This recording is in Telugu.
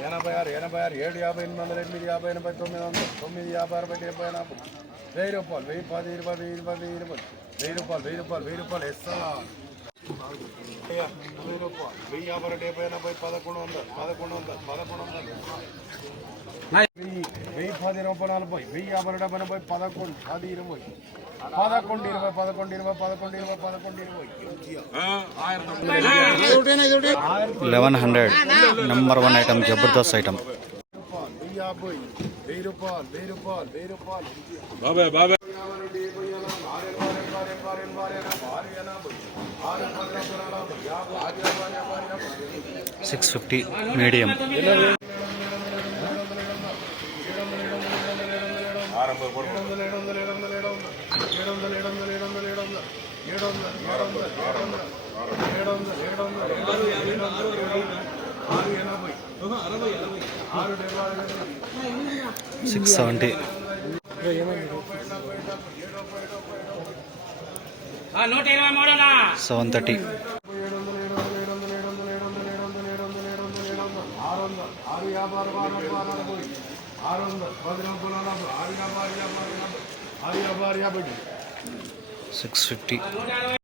86 87 50 800 8 50 80 900 9 50 60 70 80 40 1000 రూపాయలు 1000 10 20 10 20 1000 రూపాయలు 1000 రూపాయలు 1000 రూపాయలు ఎస్సా 1000 రూపాయలు 1000 50 70 80 1100 1100 1000 10 రూపాయలు 40 1000 50 70 11 10 20 11 20 1100 नंबर 1 आइटम जबरदस्त आइटम बाबे बाबे 650 मीडियम सिक्स 70 730 650